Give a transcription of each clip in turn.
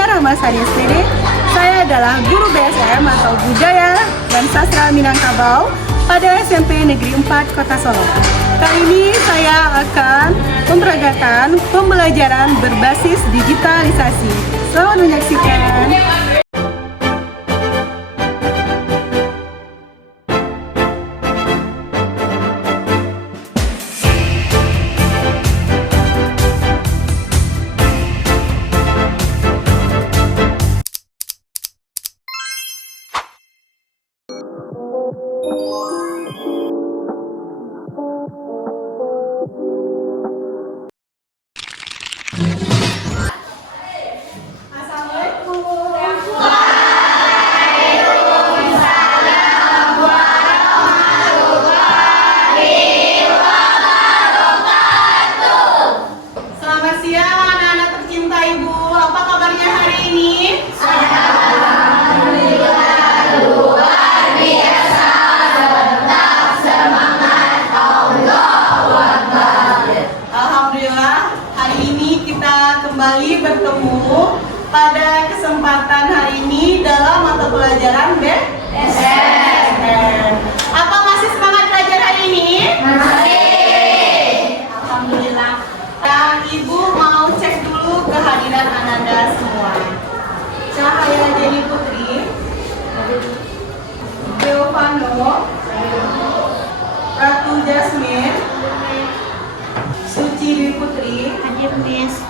Nia Ramasari SPD. Saya adalah guru BSM atau Budaya dan Sastra Minangkabau pada SMP Negeri 4 Kota Solo. Kali ini saya akan memperagakan pembelajaran berbasis digitalisasi. Selamat menyaksikan. Kembali bertemu pada kesempatan hari ini dalam mata pelajaran BSM. Apa masih semangat belajar hari ini? Masih. Alhamdulillah. Dan Ibu mau cek dulu kehadiran Ananda semua. Cahaya Jenny Putri, Giovanno, Ratu Jasmine, Suci Dwi Putri, hadir Miss.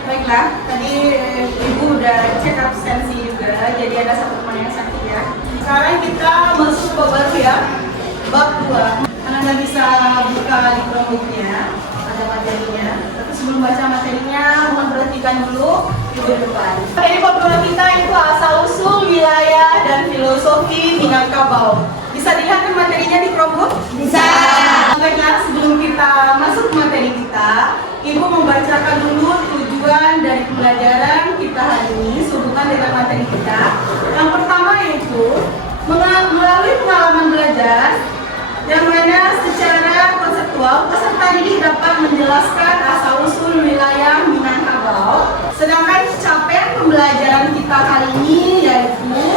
Baiklah, tadi Ibu udah cek absensi juga, jadi ada satu teman yang sakit ya. Sekarang kita masuk bab baru ya, bab 2. Anda bisa buka di Chromebook-nya, ada materinya. Tapi sebelum baca materinya, mohon perhatikan dulu di depan. Ini bab 2 kita itu asal-usul wilayah dan filosofi Minangkabau. Bisa dilihat kan materinya di Chromebook? Bisa. Baiklah, sebelum kita masuk materi kita, Ibu membacakan dulu tujuan dari pembelajaran kita hari ini sehubungan dengan materi kita. Yang pertama yaitu melalui pengalaman belajar yang mana secara konseptual peserta didik dapat menjelaskan asal-usul wilayah Minangkabau. Sedangkan capaian pembelajaran kita kali ini yaitu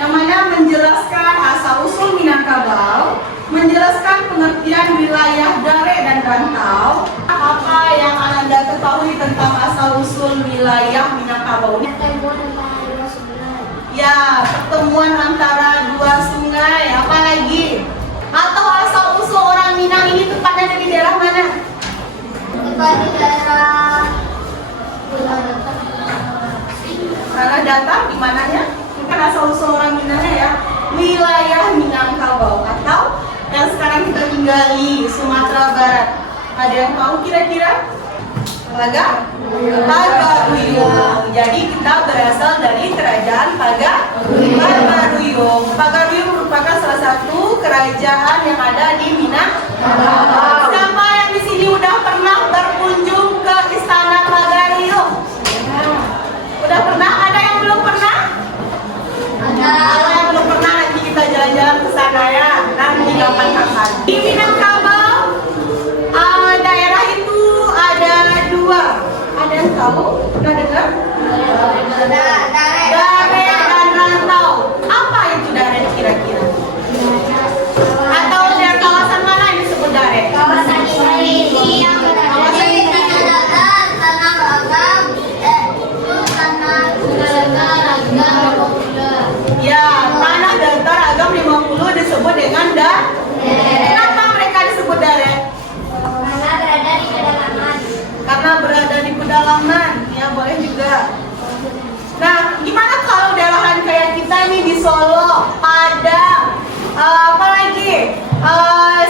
yang mana menjelaskan asal-usul Minangkabau, menjelaskan pengertian wilayah Dare dan Rantau. Apa yang Anda ketahui tentang asal-usul wilayah Minangkabau? Ya, pertemuan antara dua sungai. Apa lagi? Atau asal-usul orang Minang ini tepatnya dari daerah mana? Tepat di daerah Tanah Datar di mananya? Bukan asal-usul orang Minangnya ya. Wilayah Minangkabau atau yang sekarang kita tinggali Sumatera Barat. Ada yang tahu kira-kira? Pagaruyung. Jadi kita berasal dari kerajaan Pagaruyung. Pagaruyung merupakan salah satu kerajaan yang ada di Minangkabau. Siapa yang di sini udah pernah berkunjung ke Istana Pagaruyung? Udah pernah? Ada yang belum pernah? ada. Kalau yang belum pernah nanti kita jalan-jalan ke sana ya. Nanti kapan-kapan. Di Minangkabau daerah itu ada dua. Ada yang tahu? Udah dengar? Dare dan Rantau. Apa itu Dare kira-kira? Atau daerah kawasan mana yang disebut Dare? Kawasan ini yang berada di Tanah Datar, Tanah Ragam, Tanah Ragam. Ya, Tanah Datar Agam 50 disebut dengan Dare. Kenapa mereka disebut Dare? Karena berada di pedalaman, ya boleh juga. Nah, gimana kalau daerahan kayak kita nih di Solo, Padang, apa lagi?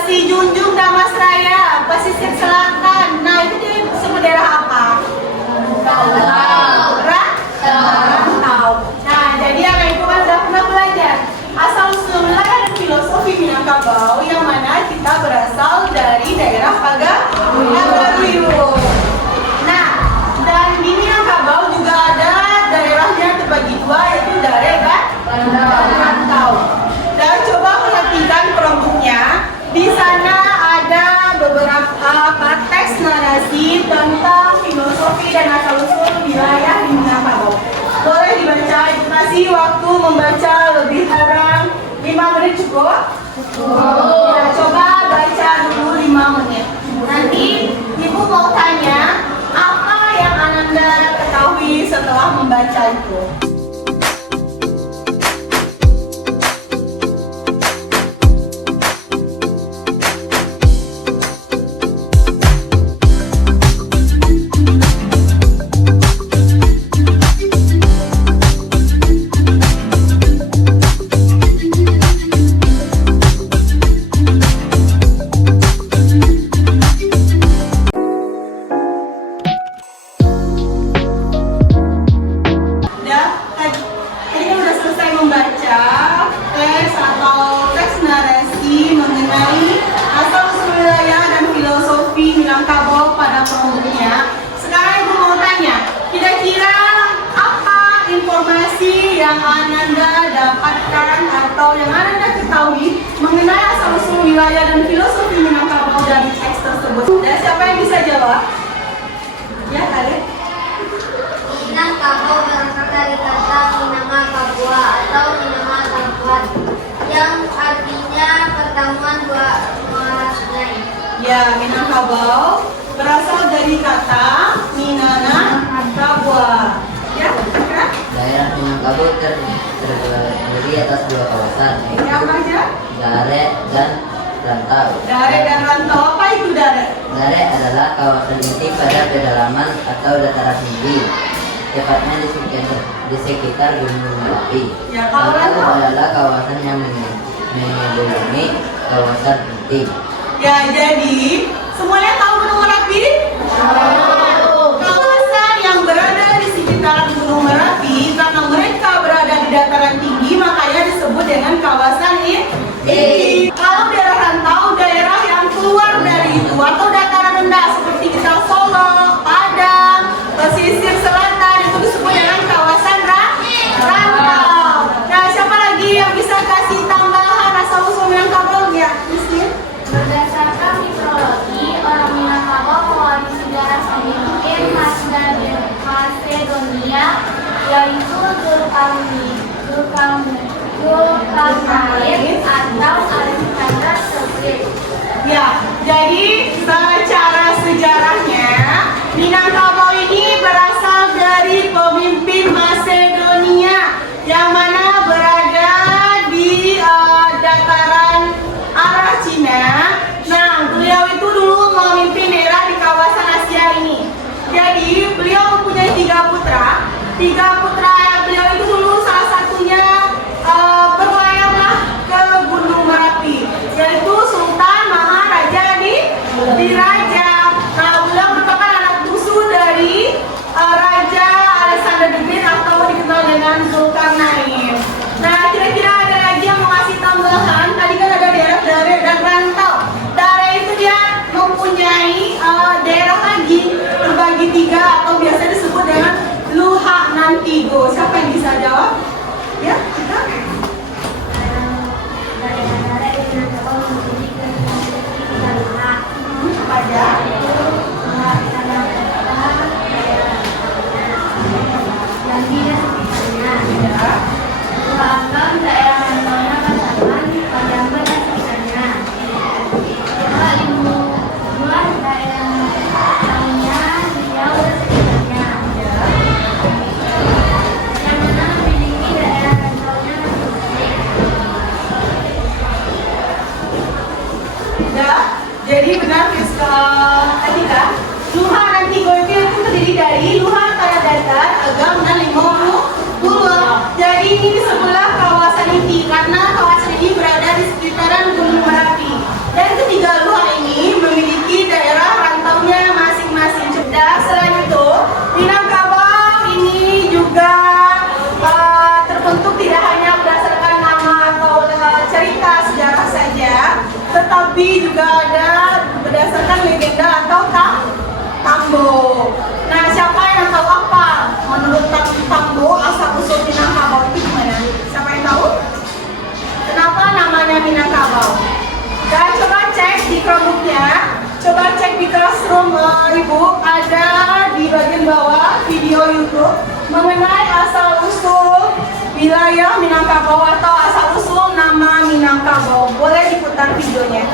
Si Junjung, Damasraya, Pesisir Selatan. Nah, itu disebut daerah apa? Rantau. Nah, jadi yang itu kan sudah pernah belajar asal-usul wilayah dan filosofi Minangkabau, yang mana kita berasal dari daerah Pagaruyung. Nah, dan di Minangkabau juga ada daerahnya terbagi dua, yaitu Dare dan Rantau. Dan coba perhatikan perembuknya. Di sana ada beberapa teks narasi tentang filosofi dan asal-usul wilayah di Minangkabau. waktu membaca lebih kurang 5 menit cukup? Ya, coba baca dulu 5 menit. Nanti Ibu mau tanya apa yang Ananda ketahui setelah membaca itu. Minangkabau pada kelompoknya. Sekarang Ibu mau tanya, kira-kira apa informasi yang Ananda dapatkan atau yang Ananda ketahui mengenai asal-usul wilayah dan filosofi Minangkabau dari teks tersebut? Dan siapa yang bisa jawab? Ya, Kalian? Minangkabau berasal dari kata Minangkabua atau Minangkabuan yang artinya pertemuan dua muara sungai. Ya, Minangkabau berasal dari kata Minangkabua. Ya, kira? Daerah Minangkabau terdiri atas dua kawasan, yaitu Apa aja? Dare dan Rantau. Dare dan Rantau. Apa itu Dare? Dare adalah kawasan inti pada pedalaman atau dataran tinggi, tepatnya di sekitar Gunung Merapi. Ya, kalau Rantau Rantau adalah kawasan yang mengelilingi kawasan inti. ya, jadi semuanya tahu Gunung Merapi? Kawasan yang berada di sekitaran Gunung Merapi karena mereka berada di dataran tinggi makanya disebut dengan kawasan inti. Kalau daerah rantau, daerah yang keluar dari itu atau dataran rendah seperti kita Solo, Padang, pesisir selatan itu disebut dengan kawasan rantau. Nah, siapa lagi yang bisa kasih tambahan asal-usul Minangkabau ya? Berdasarkan mitologi, orang Minangkabau mewakili sejarah pemimpin Masedonia, yaitu Zulkarnain atau Alexander the Great. Ya, jadi secara sejarahnya Minangkabau ini berasal dari pemimpin Masedonia yang mana berada di dataran arah Cina. Nah, beliau itu dulu memimpin daerah di kawasan Asia ini. Jadi, beliau mempunyai 3 putra. 3 putra beliau itu dulu salah satunya berlayarlah ke Gunung Merapi, yaitu Sultan Maharaja di Raja. Nah, beliau merupakan anak bungsu dari Raja Alexander the Great atau dikenal dengan Zulkarnain. Nah, kira-kira ada lagi yang mau kasih tambahan? Tadi kan ada daerah Dare dan Rantau. Dare itu dia mempunyai daerah lagi terbagi 3 atau biasa disebut dengan Luha Nantigo. Siapa yang bisa jawab? Ya, kita. Daerah-daerah di Minangkabau memiliki tiga luha. Apa aja? Luha Tanah Datar, Jambi dan sekitarnya. Ya. Luha Ambon, daerah rantaunya Pasaman, Pajamba dan sekitarnya. Luha Limbu, Luha daerah rantaunya Riau dan sekitarnya. Yang mana memiliki daerah rantaunya Gresik. Ya, jadi benar ketika Luha Nantigo itu terdiri dari Luha Tanah Datar, Agam, dan Limau Jadi ini disebutlah kawasan inti karena kawasan ini berada di sekitaran Gunung Merapi. Dan ketiga luha ini memiliki daerah rantaunya masing-masing. Dan selain itu, Minangkabau ini juga terbentuk tidak hanya berdasarkan nama atau cerita sejarah saja, tetapi juga ada berdasarkan legenda atau tambo. Nah, siapa yang tahu apa menurut tambo asal-usul Minangkabau itu gimana? Siapa yang tahu? Kenapa namanya Minangkabau? Dan coba cek di Chromebooknya, coba cek di classroom Ibu, ada di bagian bawah video YouTube mengenai asal-usul wilayah Minangkabau atau asal-usul nama Minangkabau. Boleh diputar videonya.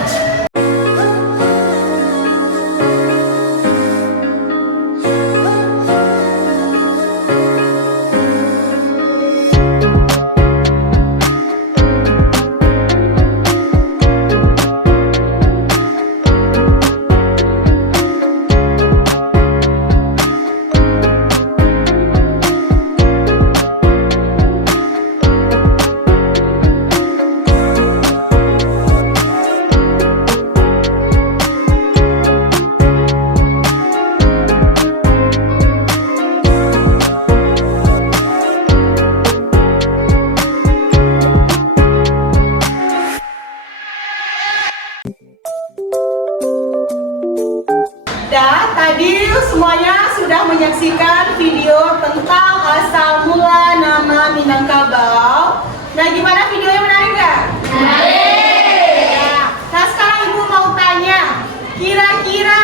Tadi semuanya sudah menyaksikan video tentang asal mula nama Minangkabau. Nah, gimana videonya, menarik nggak? Menarik! Ya. Nah, sekarang Ibu mau tanya, kira-kira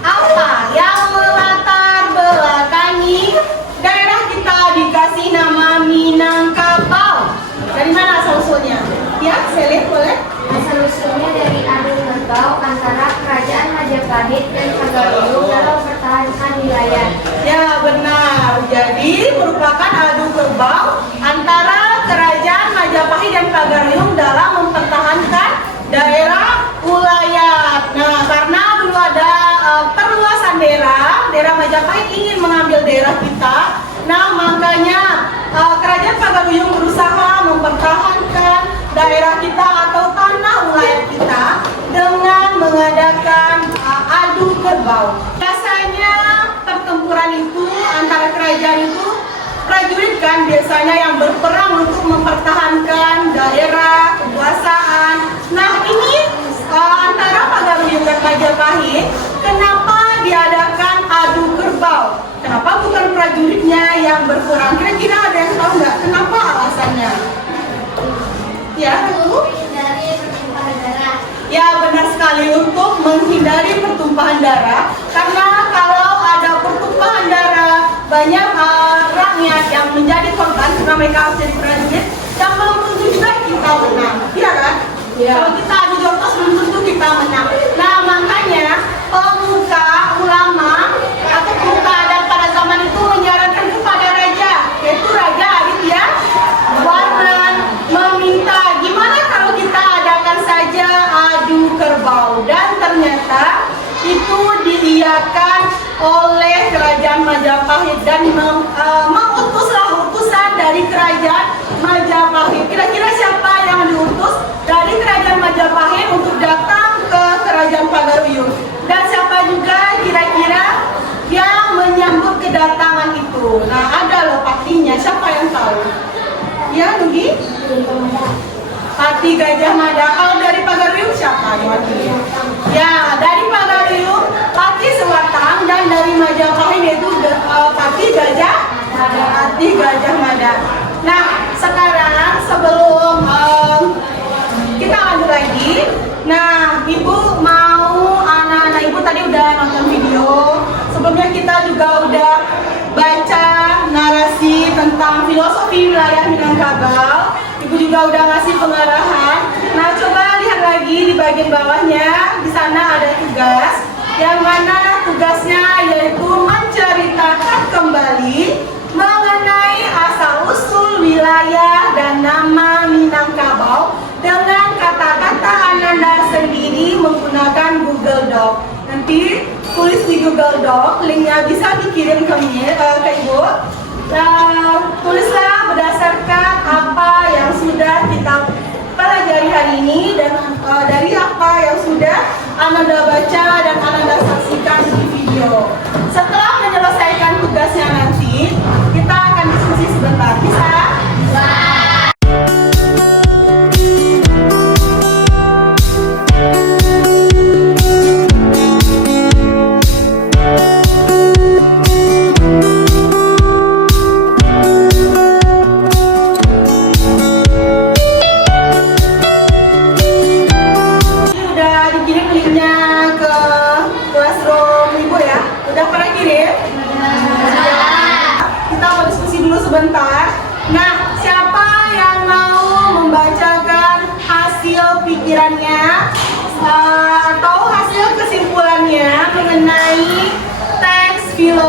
apa yang melatar belakangi daerah kita dikasih nama Minangkabau? Dari mana asal-usulnya? Ya, saya lihat boleh? Asal-usulnya dari adu kerbau antara kerajaan Majapahit dan Pagaruyung dalam mempertahankan wilayah. Ya, benar. Jadi merupakan adu kerbau antara kerajaan Majapahit dan Pagaruyung dalam mempertahankan daerah ulayat. Nah, karena dulu ada perluasan daerah Majapahit ingin mengambil daerah kita. Nah, makanya kerajaan Pagaruyung berusaha mempertahankan daerah kita atau tanah ulayat kita dengan mengadakan adu kerbau. Biasanya pertempuran itu antara kerajaan itu prajurit kan biasanya yang berperang untuk mempertahankan daerah kekuasaan. Nah, ini antara Pagaruyung dan Majapahit, kenapa diadakan adu kerbau? Kenapa bukan prajuritnya yang berperang? Kira-kira ada yang tahu nggak? Kenapa alasannya? Ya, Bu? Menghindari pertumpahan darah. Ya, benar sekali, untuk menghindari pertumpahan darah. Karena kalau ada pertumpahan darah, banyak rakyat yang menjadi korban karena mereka harus jadi prajurit, yang belum tentu juga kita menang. Iya kan? Ya. Kalau kita adu jotos belum tentu kita menang. Nah, makanya pemuka ulama atau pemuka adat pada zaman itu menyarankan kepada raja, yaitu Raja Aditya Warman, meminta gimana kalau kita adakan saja adu kerbau, dan ternyata itu diiyakan oleh kerajaan Majapahit dan mengutuslah utusan dari kerajaan Majapahit. Kira-kira siapa yang diutus dari kerajaan Majapahit untuk datang ke kerajaan Pagaruyung? Dan siapa juga kira-kira yang menyambut kedatangan itu? Nah, ada loh patinya, siapa yang tahu? Ya, Nugi? Pati Gajah Mada. Kalau dari Pagaruyung siapa yang wakilnya? Ya, dari Pagaruyung Pati Sewatang, dan dari Majapahit yaitu Pati Gajah Mada. Nah, sekarang sebelum kita lanjut lagi, nah, Ibu mau, anak-anak Ibu tadi udah nonton video. Sebelumnya kita juga udah baca narasi tentang filosofi wilayah Minangkabau. Ibu juga udah ngasih pengarahan. Nah, coba lihat lagi di bagian bawahnya. Di sana ada tugas, yang mana tugasnya yaitu menceritakan kembali mengenai asal-usul wilayah dan nama Minangkabau dengan kata-kata Ananda sendiri menggunakan Google Doc. Nanti tulis di Google Doc, linknya bisa dikirim ke Ibu. Tulislah berdasarkan apa yang sudah kita pelajari hari ini dan dari apa yang sudah Ananda baca dan Ananda saksikan di video. Setelah menyelesaikan tugasnya nanti, kita akan diskusi sebentar. Bisa?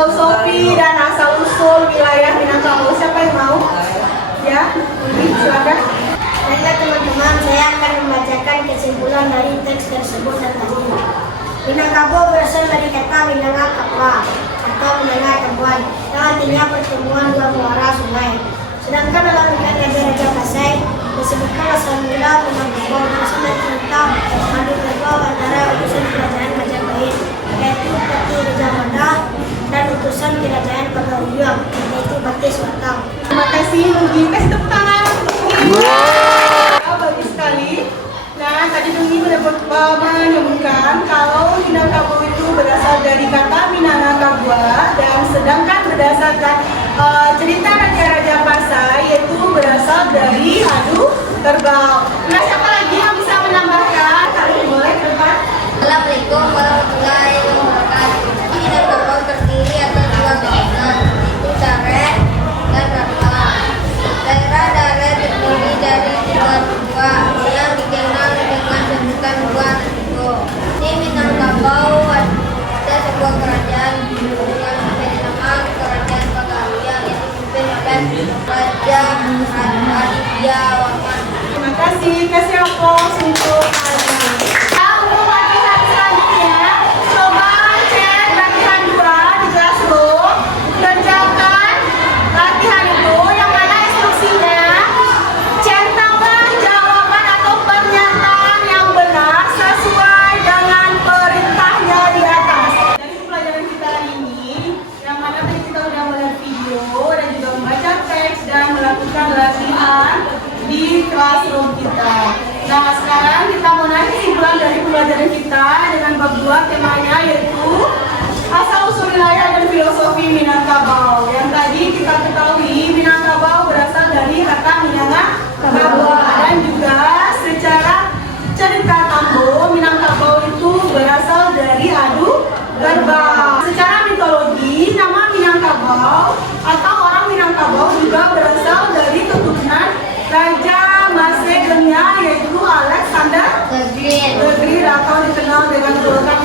filosofi dan asal usul wilayah Minangkabau. Siapa yang mau? Ya, silakan. Baiklah teman-teman, saya akan membacakan kesimpulan dari teks tersebut dan tadi. Minangkabau berasal dari kata Minangkabau atau Minangkabuan, yang artinya pertemuan dua muara sungai. Sedangkan dalam Ungkapan Raja Kasai disebutkan asal mula Minangkabau berasal dari kata adu kerbau antara utusan kerajaan Majapahit, yaitu Pati Raja Mada, dan utusan kerajaan Pagawiyang, yaitu Pati Suatang. Terima kasih Nugi. Kasih tepuk tangan. Bagus sekali. Nah, tadi Nugi menyebutkan kalau Minangkabau itu berasal dari kata Minangkabua, dan sedangkan berdasarkan cerita Raja-Raja Pasai yaitu berasal dari adu kerbau. Nah, siapa lagi yang bisa menambahkan? Kalian boleh ke depan. Assalamualaikum warahmatullahi wabarakatuh. Minangkabau terdiri atas dua kawasan, yaitu Daret dan Rambang. Daerah Daret terdiri dari dua yang dikenal dengan sebutan Gua Nadigo. Di Minangkabau ada sebuah kerajaan dengan nama Kerajaan Pagawiyang yang dipimpin oleh Raja Aditya Warman. Terima kasih. Kasih aplaus untuk kalian. Untuk latihan selanjutnya, coba cek latihan 2 di Classroom. Kerjakan latihan itu yang mana instruksinya. Centangkan jawaban atau pernyataan yang benar sesuai dengan perintahnya di atas. Dari pelajaran kita hari ini, yang mana tadi kita sudah melihat video dan juga membaca teks dan melakukan latihan di Classroom kita. Nah, sekarang kita mau naik kesimpulan dari pembelajaran kita dengan bab 2 temanya yaitu asal usul wilayah dan filosofi Minangkabau. Yang tadi kita ketahui Minangkabau berasal dari kata Minangkabau, dan juga secara cerita Tambo Minangkabau itu berasal dari adu kerbau. Secara mitologi nama Minangkabau atau orang Minangkabau juga berasal dari keturunan Raja Masedonia yaitu Alexander the Great atau dikenal dengan julukan